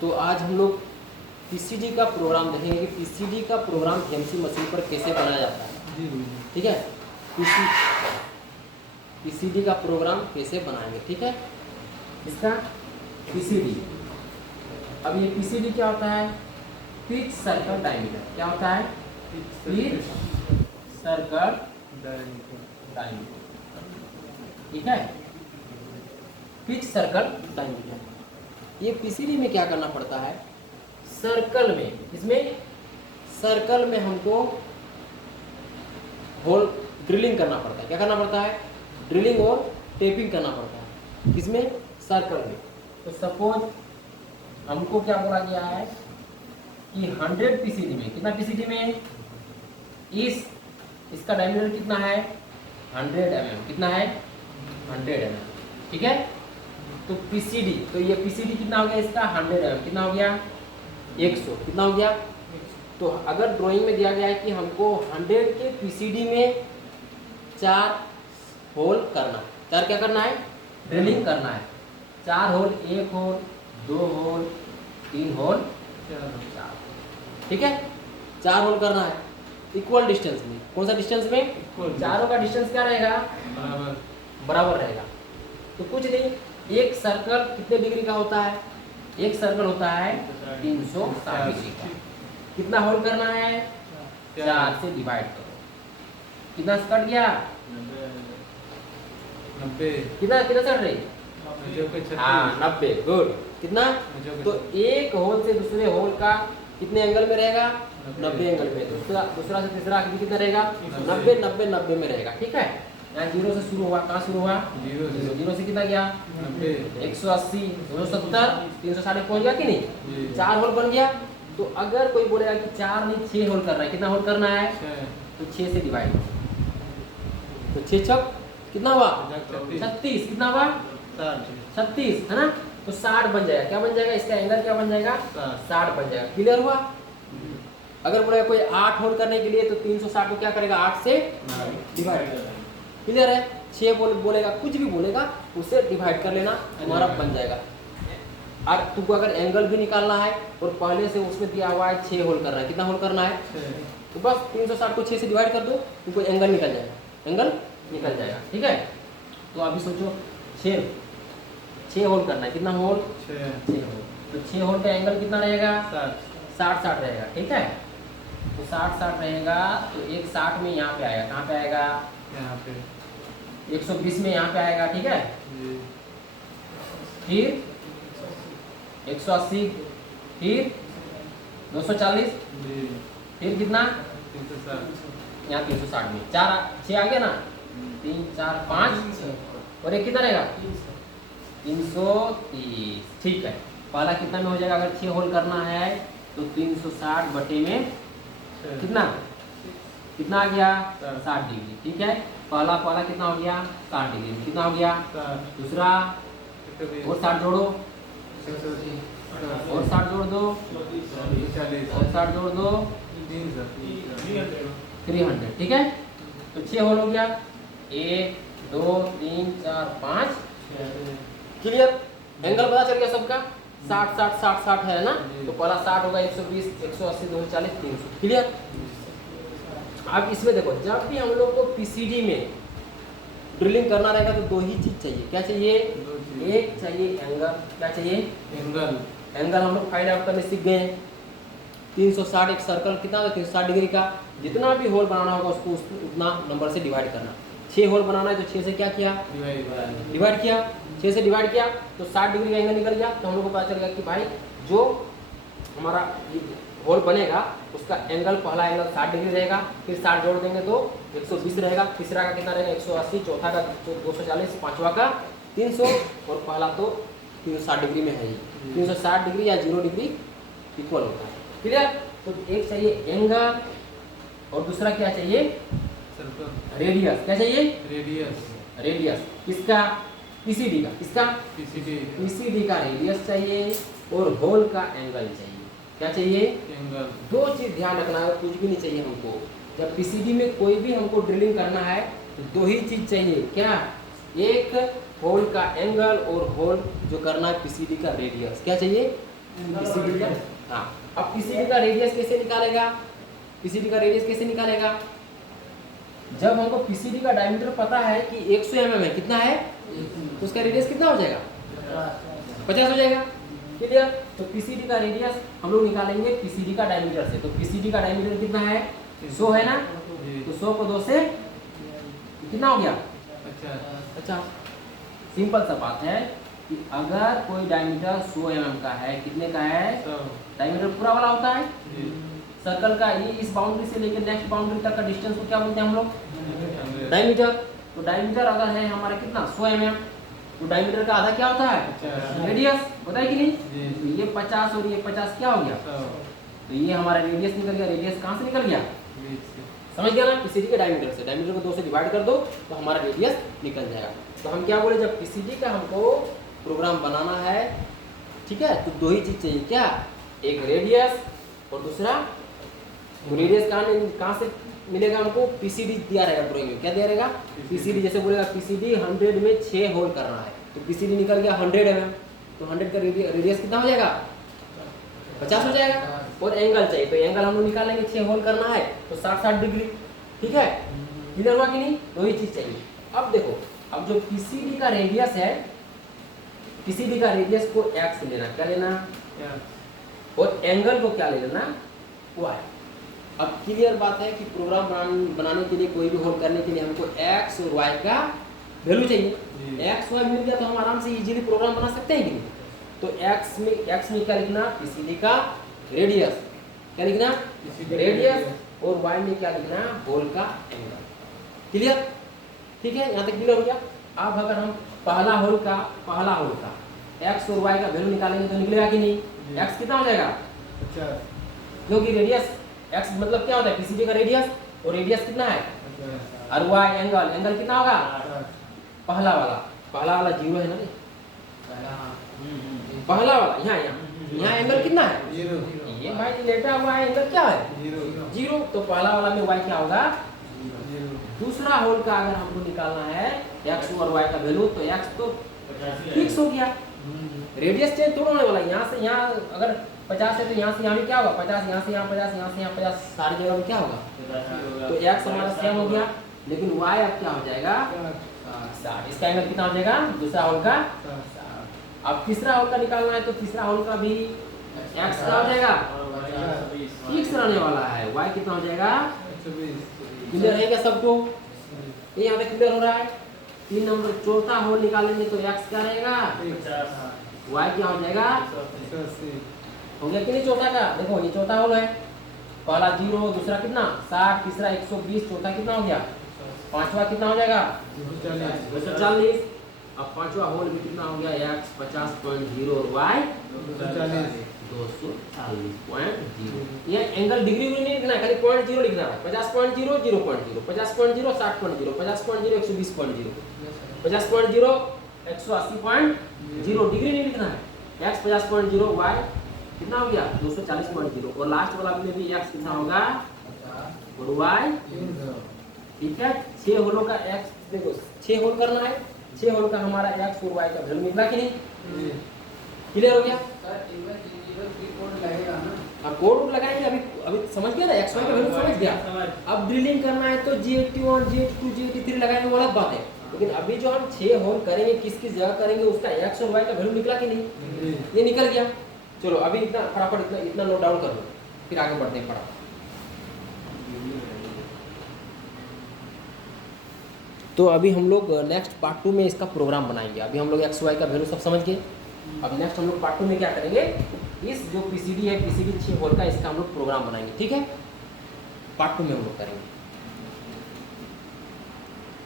तो आज हम लोग पीसीडी का प्रोग्राम देखेंगे कि पीसीडी का प्रोग्राम सीएनसी मशीन पर कैसे बनाया जाता है। जी ठीक है, पीसीडी का प्रोग्राम कैसे बनाएंगे। ठीक है, इसका पीसीडी। अब ये पीसीडी क्या होता है? Pitch circle diameter. क्या होता है? Pitch circle diameter. ठीक है, पिच सर्कल डायमीटर। ये पीसीडी में क्या करना पड़ता है? सर्कल में, इसमें सर्कल में हमको होल ड्रिलिंग करना पड़ता है। क्या करना पड़ता है? ड्रिलिंग और टेपिंग करना पड़ता है। किसमें? सर्कल में। तो सपोज हमको क्या बोला गया है कि 100 पीसीडी में, कितना पीसीडी में? इसका डायमीटर कितना है? 100 mm। कितना है? 100 mm। ठीक है, तो पीसीडी, तो ये पीसीडी कितना हो गया इसका? 100 mm। कितना हो गया? 100। कितना हो गया? तो अगर ड्राइंग में दिया गया है कि हमको 100 के पीसीडी में 4 होल करना, 4 क्या करना है? ड्रिलिंग करना है। 4 होल, 1 होल, 2 होल, 3 होल, 4। ठीक है, 4 होल करना है इक्वल डिस्टेंस में। कौन सा डिस्टेंस में? चारों का डिस्टेंस क्या रहेगा? बराबर रहेगा। तो कुछ नहीं, एक सर्कल कितने डिग्री का होता है? एक सर्कल होता है 360 डिग्री का। कितना होल करना है? 4 से डिवाइड करो। कितना कट गया? 90। कितना कितना कट रही? हाँ, 90। गुड। कितना? तो एक होल से दूसरे होल का कितने एंगल में रहेगा? 90 एंगल में। दूसरा से तीसरा कितना रहेगा? 90 90 90 में रहेगा। ठीक है, यहाँ 0 से शुरू हुआ, कहाँ शुरू हुआ? 0 से कितना गया? 180, 270, 360 पहुंच गया कि नहीं? 4 होल बन गया। तो अगर कोई बोलेगा कि 4 नहीं 6 होल करना है, कितना होल करना है? तो 6 से डिवाइड करो। तो 6 छक कितना हुआ? 36। कितना हुआ? 36 है ना? तो 60 बन जाएगा। क्या बन जाएगा? इसका एंगल क्या बन जाएगा? 60 बन जाएगा। क्लियर हुआ? अगर बोलेगा कोई 8 होल करने के लिए तो 360 को क्या करेगा? 8 से डिवाइड करेगा। क्लियर है? 6 बोलेगा, कुछ भी बोलेगा उसे डिवाइड कर लेना, तुम्हारा बन जाएगा। और तुमको अगर एंगल भी निकालना है और पहले से उसमें दिया हुआ है 6 होल करना है, कितना होल करना है? तो बस 360 को 6 से डिवाइड कर दो, तुमको एंगल निकल जाएगा। एंगल निकल जाएगा। ठीक है, तो अभी सोचो 6 होल करना है। कितना होल? 6 होल। तो 6 होल का एंगल कितना रहेगा? 60 रहेगा। ठीक है, तो 60 रहेगा। तो एक 60 में यहाँ पे आएगा। कहाँ पे आएगा? यहाँ पे 120 में यहाँ पे आएगा। ठीक है, फिर 180, फिर 240, फिर कितना? 360। यहाँ 360 में 6 आ गया ना? 3 4 5 और एक कितना रहेगा? 330। ठीक है, पहला कितना में हो जाएगा? अगर 6 होल करना है तो 360 बटे में कितना? कितना आ गया? 60 डिग्री। ठीक है, पहला कितना हो गया? 60 डिग्री। कितना हो गया? दूसरा और 60 जोड़ो, और 60 जोड़ दो, और 60 जोड़ दो, 300। ठीक है, तो 6 होल हो गया। 1 2 3 4 5। क्लियर? एंगल पता चल गया सबका? 60 60 60 60 है ना? तो पहला 60 होगा, 120, 180, 240, 300। क्लियर? अब इसमें देखो, जब भी हम लोग को पीसीडी में ड्रिलिंग करना रहेगा तो 2 ही चीज चाहिए। क्या चाहिए? एक चाहिए एंगल। क्या चाहिए? एंगल हम लोग फाइंड आउट करने सीख गए हैं। 360 एक सर्कल कितना होगा? 360 डिग्री का। जितना भी होल बनाना होगा उसको उतना नंबर से डिवाइड करना। 6 होल बनाना है तो 6 से क्या किया? डिवाइड किया। 6 से डिवाइड किया तो 60 डिग्री का एंगल निकल गया। तो हम लोग को पता चल गया कि भाई जो हमारा होल बनेगा उसका एंगल, पहला एंगल 60 डिग्री रहेगा, फिर 60 जोड़ देंगे तो 120 रहेगा, तीसरा का कितना रहेगा? 180, चौथा का 240, पांचवा का 300 और पहला तो 360 डिग्री में है ही। 360 डिग्री या 0 डिग्री इक्वल होता है। क्लियर? तो एक चाहिए एंगल और दूसरा क्या चाहिए? रेडियस। क्या चाहिए? रेडियस। किसका? पीसीडी का। किसका? पीसीडी का रेडियस चाहिए और होल का एंगल चाहिए। क्या चाहिए? एंगल। 2 चीज ध्यान रखना है, कुछ भी नहीं चाहिए हमको। जब पीसीडी में कोई भी हमको ड्रिलिंग करना है तो 2 ही चीज चाहिए। क्या? एक होल का एंगल और होल जो करना है पीसीडी का रेडियस। क्या चाहिए? पीसीडी का, हाँ। अब पीसीडी का रेडियस कैसे निकालेगा? पीसीडी का रेडियस कैसे निकालेगा? जब हमको पीसीडी का डायमीटर पता है कि 100 mm है, कितना है, तो उसका रेडियस कितना हो जाएगा? 50 हो जाएगा। क्लियर? तो पीसीडी का रेडियस हम लोग निकालेंगे पीसीडी का डायमीटर से। तो पीसीडी का डायमीटर कितना है? 100 है ना, तो 100 को 2 से कितना हो गया? 50। सिंपल सा बात है कि अगर कोई डायमीटर 100 mm का है, कितने का है? डायमीटर पूरा वाला होता है सर्कल का, ये इस बाउंड्री से लेकर नेक्स्ट बाउंड्री तक का डिस्टेंस को क्या बोलते हैं हम लोग? डायमीटर। तो डायमीटर अगर है हमारा कितना? 100 mm, तो डायमीटर का आधा क्या होता है? रेडियस होता है कि नहीं? तो ये 50 और ये 50 क्या हो गया? तो ये हमारा रेडियस निकल गया। रेडियस कहाँ से निकल गया? समझ गया ना? पीसीडी के डायमीटर से। डायमीटर को 2 से डिवाइड कर दो तो हमारा रेडियस निकल जाएगा। तो हम क्या बोले, जब पीसीडी का हमको प्रोग्राम बनाना है, ठीक है, तो 2 ही चीज चाहिए। क्या? एक रेडियस और दूसरा, तो रेडियस कहाँ से मिलेगा हमको? पीसीडी दिया रहेगा पूरे में। क्या दिया रहेगा? पीसीडी। जैसे बोलेगा पीसीडी 100 में 6 होल करना है, तो पीसीडी निकल गया 100 mm, तो 100 का रेडियस कितना हो जाएगा? 50 हो जाएगा। और एंगल चाहिए, तो एंगल हम लोग निकालेंगे, 6 होल करना है तो 60 डिग्री। ठीक है, क्लियर हुआ कि नहीं? 2 ही चीज चाहिए। अब देखो, अब जो पीसीडी का रेडियस है, पीसीडी का रेडियस को x लेना, क्या लेना, और एंगल को क्या ले लेना, y। अब क्लियर बात है कि प्रोग्राम बनाने के लिए, कोई भी होल करने के लिए हमको x और y का वैल्यू चाहिए। x y मिल गया तो हम आराम से इजीली प्रोग्राम बना सकते हैं कि नहीं? तो x में क्या लिखना? पीसीडी का रेडियस। क्या लिखना? रेडियस। और y में क्या लिखना? होल का एंगल। क्लियर? ठीक है, यहाँ तक क्लियर हो गया। अब अगर हम पहला होल का x और y का वैल्यू निकालेंगे तो निकलेगा कि नहीं? x कितना हो जाएगा? 50। क्योंकि रेडियस x मतलब क्या होता है? पीसीडी का रेडियस, और रेडियस कितना है? और y एंगल कितना होगा? पहला वाला 0 है ना? पहला वाला यहाँ एंगल कितना है? ये भाई लेटा हुआ है, एंगल क्या है? 0। तो पहला वाला में y क्या होगा? दूसरा होल का अगर हमको निकालना है x और y का वैल्यू, तो x तो फिक्स हो गया। रेडियस चेंज थोड़ा होने वाला है। यहाँ से यहाँ अगर 50 है तो यहाँ से यहाँ भी क्या होगा? 50, यहाँ से यहाँ 50, यहाँ से यहाँ 50, सारी जगह में क्या होगा? तो x हमारा सेम हो गया, लेकिन y अब क्या हो जाएगा? 60। इसका एंगल कितना हो जाएगा? दूसरा होल का। अब तीसरा होल का निकालना है, तो तीसरा होल का भी x क्या हो जाएगा? फिक्स रहने वाला है। y कितना हो जाएगा? क्लियर है क्या सबको? ये यहाँ पे क्लियर हो रहा है। 3 नंबर चौथा होल निकालेंगे तो x क्या रहेगा? y क्या हो जाएगा? हो गया कि नहीं चौथा का? देखो ये चौथा होल है, पहला 0, दूसरा कितना 60, तीसरा 120, चौथा कितना हो गया? पांचवा कितना हो जाएगा? 240। अब पांचवा होल भी कितना हो गया? x 50.0 और y 240.0। ये एंगल डिग्री में नहीं लिखना है, खाली 0.0 लिखना है। 50.0 0.0, 50.0 60.0, 50.0 120.0, 50.0 180.0 डिग्री नहीं लिखना है। x 50.0, y कितना हो गया? 240.0, और लास्ट वाला में भी x कितना होगा? और y, ठीक है। 6 होलों का x, देखो 6 होल करना है, 6 होल का हमारा x और y का वैल्यू निकला कि नहीं? क्लियर हो गया? अब कोड लगाएंगे, अभी समझ गया ना? x y का वैल्यू समझ गया। अब ड्रिलिंग करना है तो G81, G82, G83 लगाएंगे, वो अलग बात है। लेकिन अभी जो हम 6 होल करेंगे, किस किस जगह करेंगे, उसका x और y का वैल्यू निकला कि नहीं? ये निकल गया। चलो अभी इतना फटाफट इतना नोट डाउन कर लो, फिर आगे बढ़ते हैं फटाफट। तो अभी हम लोग नेक्स्ट पार्ट 2 में इसका प्रोग्राम बनाएंगे। अभी हम लोग x y का वैल्यू सब समझ गए। अब नेक्स्ट हम लोग पार्ट 2 में क्या करेंगे? इस जो पीसीडी है, पीसीडी 6 होल का, इसका हम लोग प्रोग्राम बनाएंगे। ठीक है, पार्ट 2 में हम लोग करेंगे।